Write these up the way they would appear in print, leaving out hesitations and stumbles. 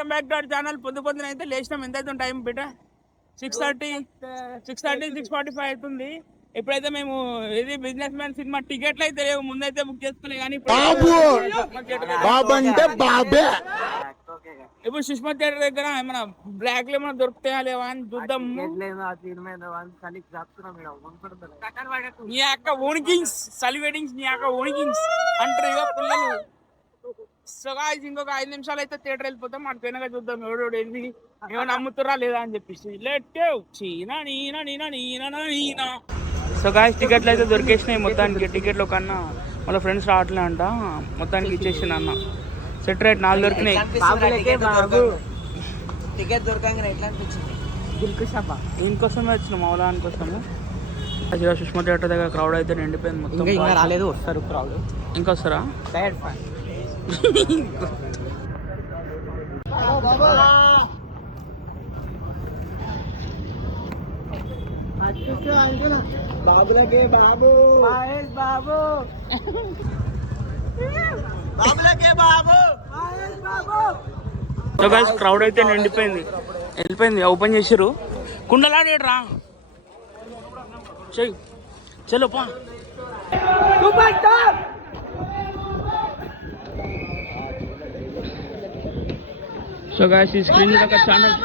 Welcome back to our channel. పొద్దున అయితే లేచినాం. ఎంత అవుతుంది టైం బిడ్డ? 6:30 6:45 అవుతుంది. ఇప్పుడైతే మేము ఇది బిజినెస్ మ్యాన్ సినిమా టికెట్లు అయితే లేవు, ముందైతే బుక్ చేసుకునే కానీ ఇప్పుడు సుష్మా థియేటర్ దగ్గర ఏమైనా బ్లాక్ లో ఏమైనా దొరుకుతాయా లేవా అని చూద్దాం. నీ యొక్క ఓనికింగ్స్ సలివేటింగ్స్ నీ యొక్క ఓనికింగ్స్ అంటారు ఇక పిల్లలు. సో గాయ్స్ ఇంకొక 5 నిమిషాలు అయితే థియేటర్ వెళ్ళిపోతాం. మనకు వెనక చూద్దాం ఎవడోడు ఏంది ఏమైనా అమ్ముతురా లేదా అని చెప్పేసి. సో గాయ్స్ టికెట్లు అయితే దొరికేసినాయి మొత్తానికి. టికెట్లు కన్నా వాళ్ళ ఫ్రెండ్స్ రావట్లే అంట, మొత్తానికి ఇచ్చేసిన అన్న. సెట్ రేట్ 4 దొరికినాయి. టికెట్ దొరకంగానే ఎట్లా అనిపించింది? దీనికోసమే వచ్చిన మౌలాన్ కోసము. అది సుష్మా థియేటర్ దగ్గర క్రౌడ్ అయితే నిండిపోయింది మొత్తం. ఇంకా రాలేదు, వస్తారు క్రౌడ్. ఇంకా వస్తారా? బాబులకే బాబు మహేష్ బాబు బాబులకే బాబు Mahesh Babu. So guys crowd అయితే నిండిపోయింది, వెళ్ళిపోయింది. ఓపెన్ చేసిర్రు. కుండలాడేడ్రా చెయ్యి చలో పా. సో గైస్ ఈ స్క్రీన్ మీద ఒక ఛానల్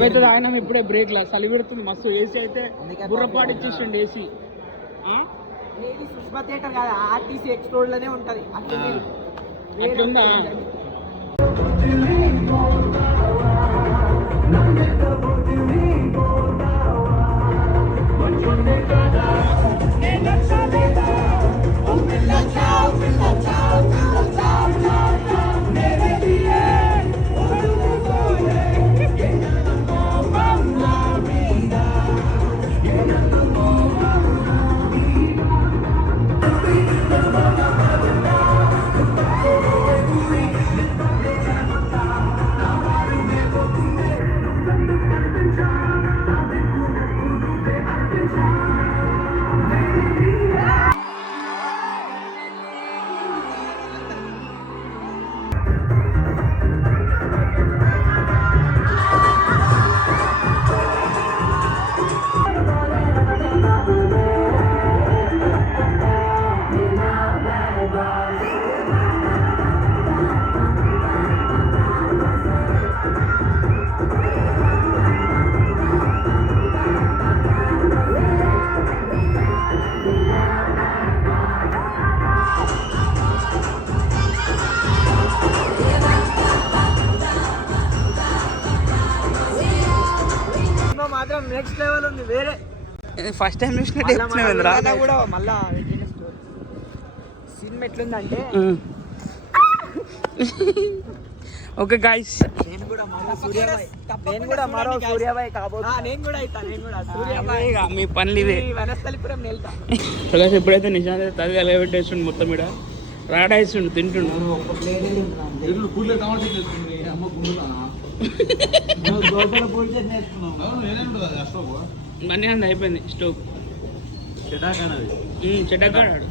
కప్ అయితే తాగినాం ఇప్పుడే బ్రేక్ లా చలి పెడుతుంది మస్తు. ఏసీ అయితే బుర్రపాటు ఇచ్చేసిండు ఏసీ. సుష్మా థియేటర్ కాదు, ఆర్టీసీ ఎక్స్ప్లోర్ లోనే ఉంటది. అట్లుందా? మాత్రం నెక్స్ట్ లెవెల్ ఉంది. వేరే ఫస్ట్ టైం చూసినట్టు కూడా మళ్ళా సినిమా ఎట్లుందంటే ఓకే గాయ్స్, నేను కూడా మరో సూర్యాబాయ్ కాబోతున్నా. నేను కూడా సూర్యాబాయ్. మీ పనులు ఇవే. వనస్థలిపురం వెళ్తా. ప్రకాష్ ఎప్పుడైతే నిజాన్ని తల్లి ఎలబెట్టేస్తుండు మొత్తం ఇక్కడ రాడాయిస్తుండు తింటుండు. మనీ అండి అయిపోయింది స్టోవ్. చెడ్డాకాడు